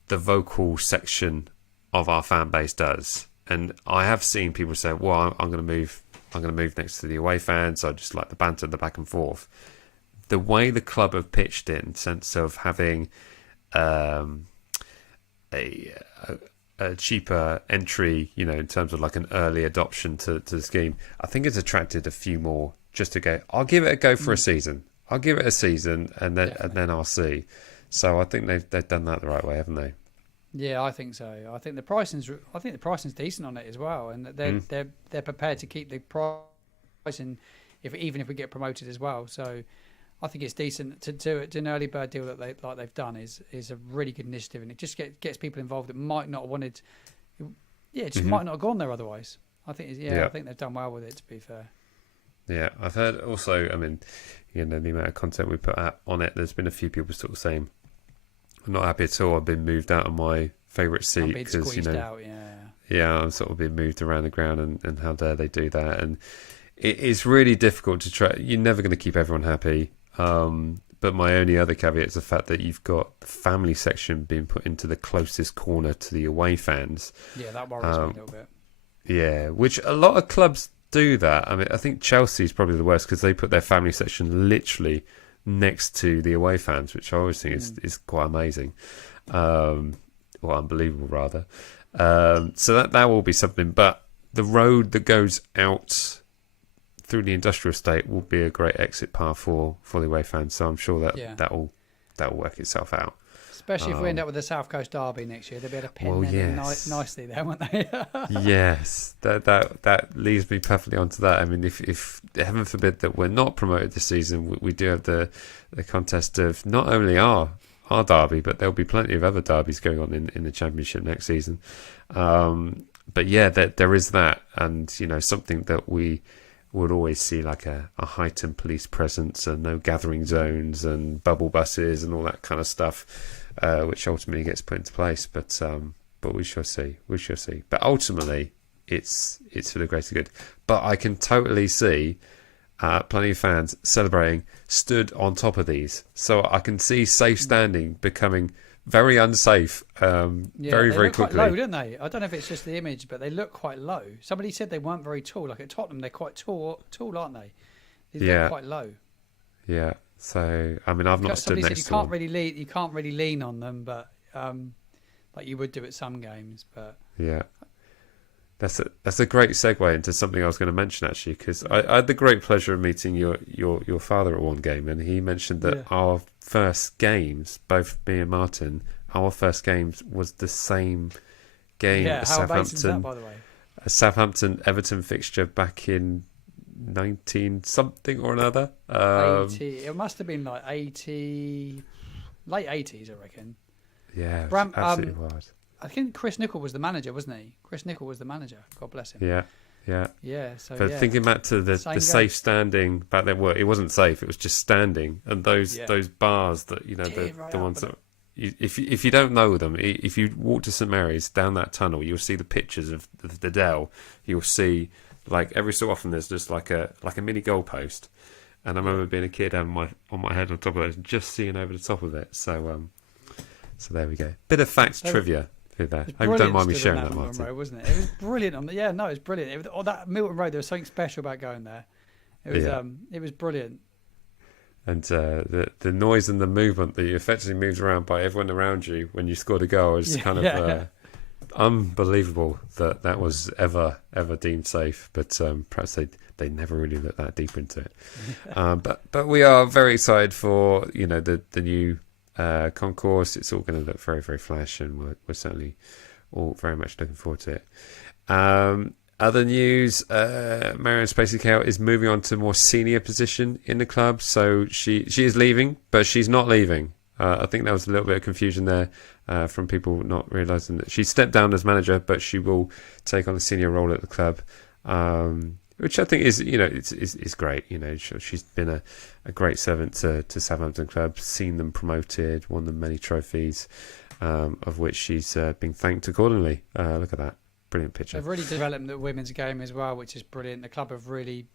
the vocal section of our fan base does. And I have seen people say, "Well, I'm going to move next to the away fans. I just like the banter, the back and forth." The way the club have pitched it, in sense of having a cheaper entry, in terms of like an early adoption to the scheme, I think it's attracted a few more just to go, I'll give it a go for a season. I'll give it a season and then I'll see. So I think they've done that the right way, haven't they? Yeah, I think so. I think the pricing's decent on it as well, and they're prepared to keep the pricing even if we get promoted as well. So I think it's decent to do an early bird deal that they've done is a really good initiative, and it just gets people involved that might not have wanted. Yeah, just might not have gone there otherwise. I think I think they've done well with it, to be fair. Yeah, I've heard also. I mean, the amount of content we put out on it. There's been a few people sort of saying, "I'm not happy at all. I've been moved out of my favourite seat because out, I'm sort of being moved around the ground, and how dare they do that?" And it's really difficult to try. You're never going to keep everyone happy. But my only other caveat is the fact that you've got the family section being put into the closest corner to the away fans. Yeah, that worries me a little bit. Yeah, which a lot of clubs do that. I mean, I think Chelsea's probably the worst because they put their family section literally next to the away fans, which I always think is quite amazing. Well, unbelievable rather. So that will be something. But the road that goes out through the industrial estate will be a great exit path for the away fans. So I'm sure that will work itself out. Especially if we end up with the South Coast Derby next year, they'll be able to pin them in nicely there, won't they? Yes, that leads me perfectly onto that. I mean, if heaven forbid that we're not promoted this season, we do have the contest of not only our derby, but there'll be plenty of other derbies going on in the Championship next season. But yeah, there is that, and something that we would always see, like a heightened police presence and no gathering zones and bubble buses and all that kind of stuff, which ultimately gets put into place. But we shall see. But ultimately, it's for the greater good. But I can totally see plenty of fans celebrating stood on top of these. So I can see safe standing becoming very unsafe very quickly. Quite low, don't they? I don't know if it's just the image, but they look quite low. Somebody said they weren't very tall. Like at Tottenham, they're quite tall, aren't they? They look quite low. Yeah. So I mean, I've not stood next to them. You can't really lean on them, but like you would do at some games. But yeah. That's a great segue into something I was going to mention, actually, because I had the great pleasure of meeting your father at one game, and he mentioned that our first games, both me and Martin, our first games was the same game as Southampton. Is that, by the way? A Southampton Everton fixture back in 19 something or another. 80. It must have been like 80, late 80s, I reckon. Yeah, absolutely wild. I think Chris Nichol was the manager, wasn't he? Chris Nichol was the manager. God bless him. Yeah. So, but thinking back to the safe standing back then, well, it wasn't safe. It was just standing, and those bars that the ones that if you don't know them, if you walk to St Mary's down that tunnel, you'll see the pictures of the Dell. You'll see like every so often there's just like a mini goalpost, and I remember being a kid having on my head on top of it, and just seeing over the top of it. So there we go. Bit of facts trivia. I hope you don't mind me sharing that, Martin. Road, wasn't it? It was brilliant. It was brilliant. That Milton Road, there was something special about going there. It was brilliant. And the noise and the movement that you effectively moved around by everyone around you when you scored a goal is kind of unbelievable that was ever deemed safe. But perhaps they never really looked that deep into it. But we are very excited for the new concourse. It's all going to look very, very flash, and we're certainly all very much looking forward to it. Other news, Marion Spacey-Cale is moving on to a more senior position in the club, so she is leaving, but she's not leaving. I think there was a little bit of confusion there from people not realising that she stepped down as manager, but she will take on a senior role at the club, which I think is, is great. She's been a great servant to Southampton Club, seen them promoted, won them many trophies, of which she's been thanked accordingly. Look at that. Brilliant picture. They've really developed the women's game as well, which is brilliant. The club have really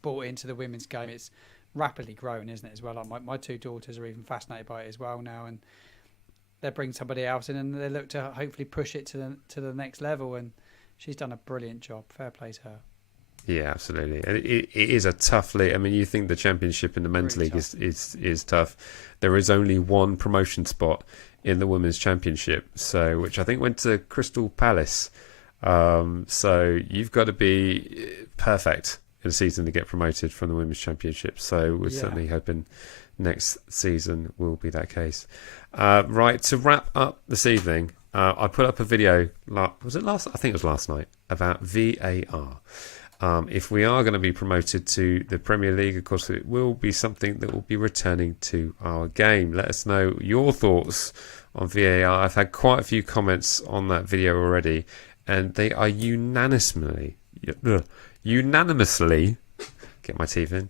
bought into the women's game. It's rapidly growing, isn't it, as well? Like my two daughters are even fascinated by it as well now, and they bring somebody else in and they look to hopefully push it to the next level, and she's done a brilliant job. Fair play to her. Yeah, absolutely. And it is a tough league. I mean, you think the Championship in the men's Really league is tough. There is only one promotion spot in the women's Championship, so which I think went to Crystal Palace. So you've got to be perfect in a season to get promoted from the women's Championship. So we're certainly hoping next season will be that case. Right, to wrap up this evening, I put up a video. Was it last? I think it was last night, about VAR. If we are going to be promoted to the Premier League, of course, it will be something that will be returning to our game. Let us know your thoughts on VAR. I've had quite a few comments on that video already, and they are unanimously, get my teeth in,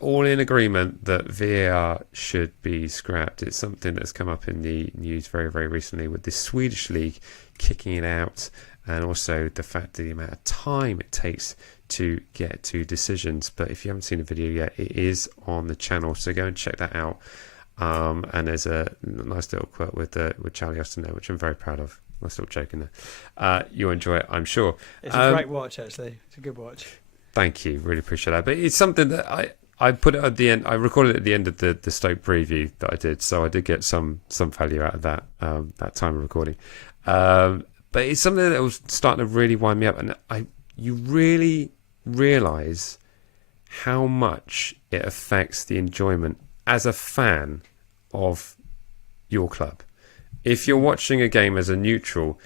all in agreement that VAR should be scrapped. It's something that's come up in the news very, very recently with the Swedish league kicking it out, and also the fact that the amount of time it takes to get to decisions. But if you haven't seen the video yet, it is on the channel, so go and check that out. And there's a nice little quote with Charlie Austin there, which I'm very proud of. I'm still joking there. You'll enjoy it, I'm sure. It's a great watch, actually. It's a good watch. Thank you, really appreciate that. But it's something that I put it at the end. I recorded it at the end of the Stoke preview that I did, so I did get some value out of that time of recording. But it's something that was starting to really wind me up, and you really realise how much it affects the enjoyment as a fan of your club. If you're watching a game as a neutral,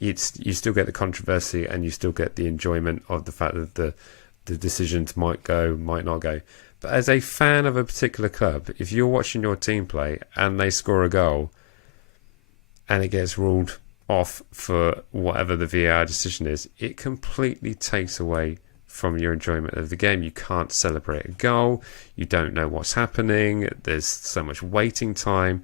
you still get the controversy and you still get the enjoyment of the fact that the decisions might go, might not go. But as a fan of a particular club, if you're watching your team play and they score a goal and it gets ruled off for whatever the VAR decision is, it completely takes away from your enjoyment of the game. You can't celebrate a goal. You don't know what's happening. There's so much waiting time.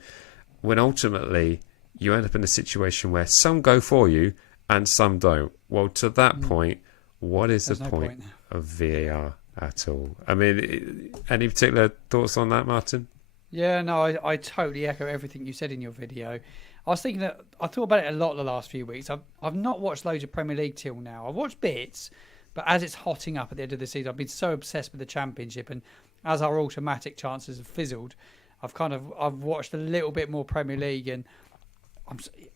When ultimately you end up in a situation where some go for you and some don't. Well, to that point, what is the point of VAR at all? I mean, any particular thoughts on that, Martin? Yeah, no, I totally echo everything you said in your video. I thought about it a lot the last few weeks. I've not watched loads of Premier League till now. I've watched bits, but as it's hotting up at the end of the season, I've been so obsessed with the Championship, and as our automatic chances have fizzled, I've watched a little bit more Premier League, and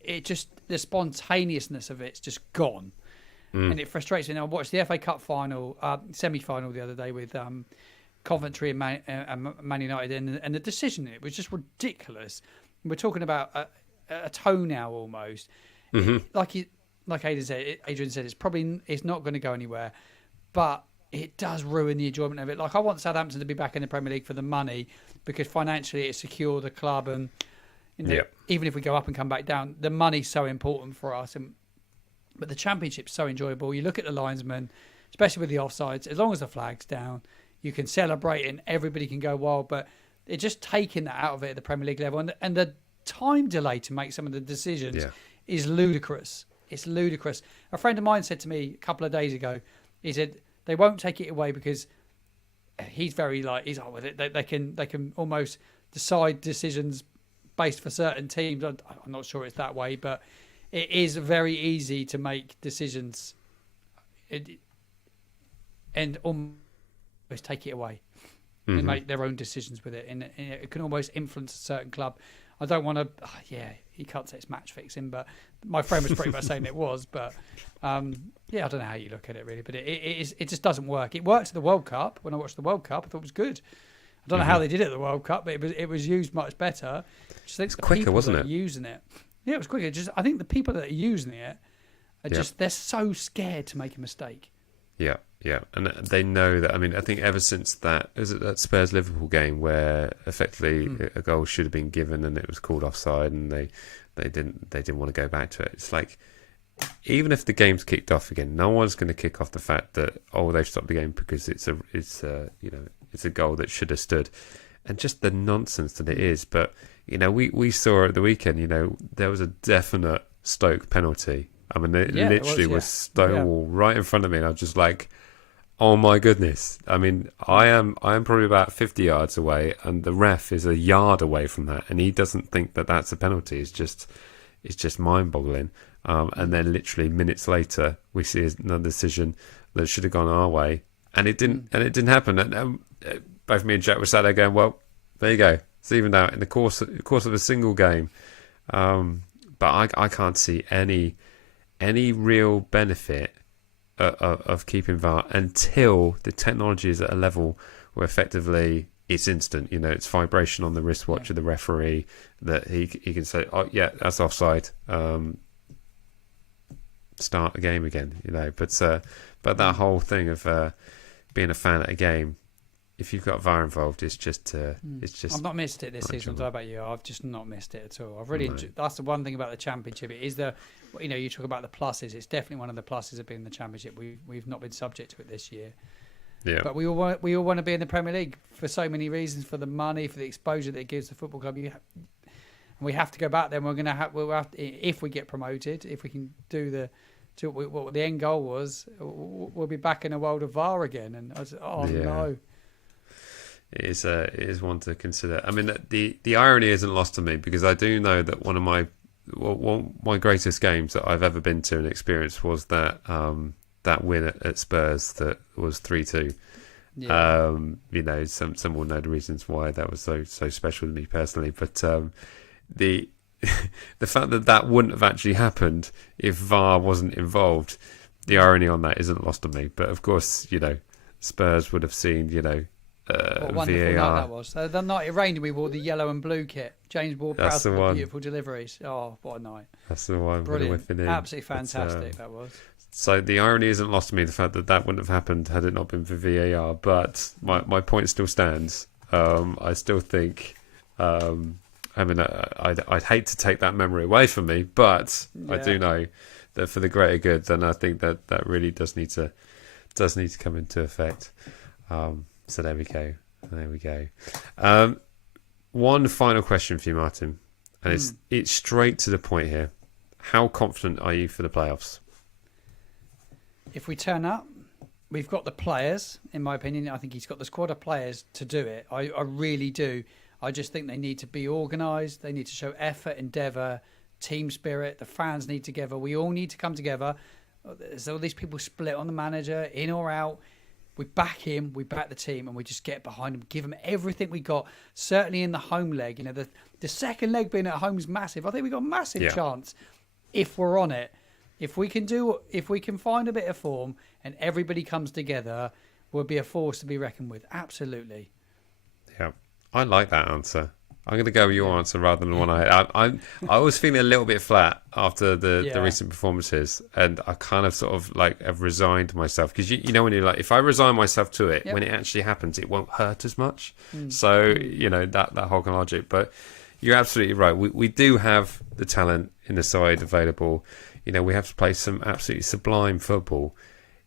the spontaneousness of it's just gone, and it frustrates me. Now, I watched the FA Cup final, semi-final the other day with Coventry and Man United, and the decision, it was just ridiculous. We're talking about a toenail almost. Like Adrian said, it's not going to go anywhere, but it does ruin the enjoyment of it. Like, I want Southampton to be back in the Premier League for the money, because financially it secures the club, and even if we go up and come back down, the money's so important for us. But the Championship's so enjoyable. You look at the linesmen, especially with the offsides, as long as the flag's down, you can celebrate and everybody can go wild. But it's just taking that out of it at the Premier League level, and the time delay to make some of the decisions is ludicrous. It's ludicrous. A friend of mine said to me a couple of days ago, he said they won't take it away because he's with it. They can almost decide decisions based for certain teams. I'm not sure it's that way, but it is very easy to make decisions and almost take it away and make their own decisions with it, and it can almost influence a certain club. I don't want to. He can't say it's match fixing, but my friend was pretty much saying it was. But I don't know how you look at it really, but it just doesn't work. It worked at the World Cup. When I watched the World Cup, I thought it was good. I don't know how they did it at the World Cup, but it was used much better. Just think it's quicker, wasn't it? Using it, it was quicker. I think the people that are using it are they're so scared to make a mistake. Yeah, Yeah, and they know that. I mean, I think ever since that Spurs Liverpool game where effectively a goal should have been given and it was called offside, and they didn't want to go back to it. It's like, even if the game's kicked off again, no one's going to kick off the fact that they've stopped the game because it's a goal that should have stood, and just the nonsense that it is. But we saw at the weekend, there was a definite Stoke penalty. I mean, it literally was Stonewall right in front of me, and I was just like, oh my goodness. I mean, I am probably about 50 yards away, and the ref is a yard away from that, and he doesn't think that that's a penalty. It's just mind-boggling. And then literally minutes later, we see another decision that should have gone our way, and it didn't. And it didn't happen. And both me and Jack were sat there going, "Well, there you go. It's evened out in the course of a single game." But I can't see any real benefit of keeping VAR until the technology is at a level where effectively it's instant. It's vibration on the wristwatch of the referee that he can say, "Oh yeah, that's offside." Start the game again. But that whole thing of being a fan at a game, if you've got VAR involved, it's just. I've not missed it this season. I don't know about you. I've just not missed it at all. I've really. That's the one thing about the Championship. It is you talk about the pluses. It's definitely one of the pluses of being in the Championship. We've not been subject to it this year. Yeah. But we all want to be in the Premier League for so many reasons: for the money, for the exposure that it gives the football club. We have to go back there. We'll have to, if we get promoted, if we can do what the end goal was, we'll be back in a world of VAR again. And I was, no. It is one to consider. I mean, the irony isn't lost to me, because I do know that one of my greatest games that I've ever been to and experienced was that win at Spurs that was 3-2. Yeah. Some will know the reasons why that was so special to me personally, but the fact that wouldn't have actually happened if VAR wasn't involved, the irony on that isn't lost on me. But of course, Spurs would have seen, what a wonderful VAR. night that was. The night it rained, we wore the yellow and blue kit. James Ward-Prowse with the beautiful deliveries. Oh, what a night. That's the one. Brilliant. Absolutely fantastic, that was. So the irony isn't lost to me, the fact that wouldn't have happened had it not been for VAR. But my point still stands. I still think... I'd hate to take that memory away from me, but I do know that for the greater good, then I think that really does need to come into effect. So there we go. One final question for you, Martin, and it's straight to the point here. How confident are you for the playoffs? If we turn up, we've got the players. In my opinion, I think he's got the squad of players to do it. I really do. I just think they need to be organised. They need to show effort, endeavour, team spirit. The fans need together. We all need to come together. There's all these people split on the manager, in or out. We back him, we back the team, and we just get behind him, give him everything we got. Certainly in the home leg. The second leg being at home is massive. I think we've got a massive chance if we're on it. If we can find a bit of form and everybody comes together, we'll be a force to be reckoned with. Absolutely. Yeah. I like that answer. I'm going to go with your answer rather than the one I was feeling a little bit flat after the recent performances, and I kind of sort of have resigned myself, because when you're like, if I resign myself to it, when it actually happens, it won't hurt as much. So that whole kind of logic. But you're absolutely right. We do have the talent in the side available. We have to play some absolutely sublime football.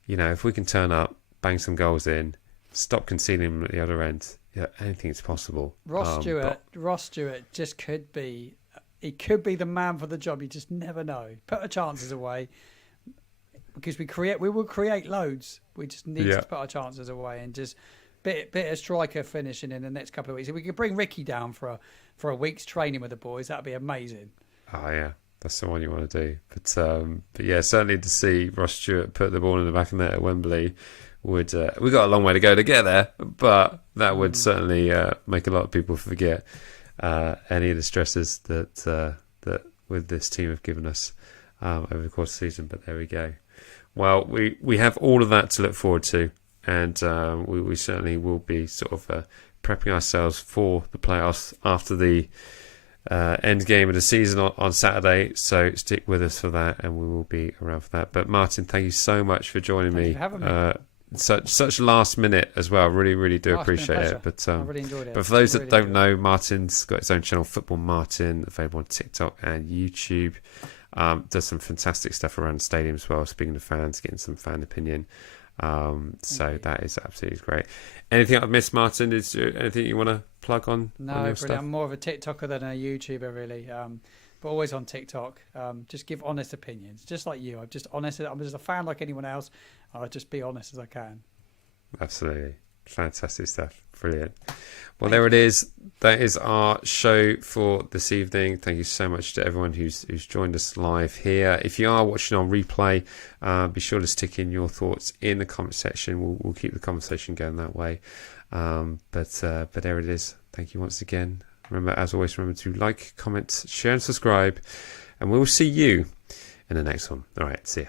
If we can turn up, bang some goals in, stop conceding at the other end. Yeah, anything's possible. Ross Stewart just could be. He could be the man for the job. You just never know. Put our chances away, because we will create loads. We just need to put our chances away and just bit of striker finishing in the next couple of weeks. If we could bring Ricky down for a week's training with the boys, that'd be amazing. Oh yeah, that's the one you want to do. But yeah, certainly to see Ross Stewart put the ball in the back of the net at Wembley. We've got a long way to go to get there, but that would certainly make a lot of people forget any of the stresses that with this team have given us over the course of the season. But there we go. Well, we have all of that to look forward to, and we certainly will be sort of prepping ourselves for the playoffs after the end game of the season on Saturday. So stick with us for that, and we will be around for that. But Martin, thank you so much for joining me. Thank you for having me. such last minute as well. Really, really do Oh, it's been a appreciate pleasure. it. But I really enjoyed it. but for those that Really don't enjoyed know, Martin's got his own channel, Football Martin, available on TikTok and YouTube. Does some fantastic stuff around the stadium as well. Speaking to fans, getting some fan opinion. So that is absolutely great. Anything I've missed, Martin? Is there anything you want to plug on? No, on your brilliant. stuff? I'm more of a TikToker than a YouTuber, really. But always on TikTok. Just give honest opinions, just like you. I'm just honest. I'm just a fan like anyone else. I'll just be honest as I can. Absolutely. Fantastic stuff. Brilliant. Well, there it is. That is our show for this evening. Thank you so much to everyone who's joined us live here. If you are watching on replay, be sure to stick in your thoughts in the comment section. We'll keep the conversation going that way. But there it is. Thank you once again. Remember, as always, remember to like, comment, share and subscribe. And we'll see you in the next one. All right. See ya.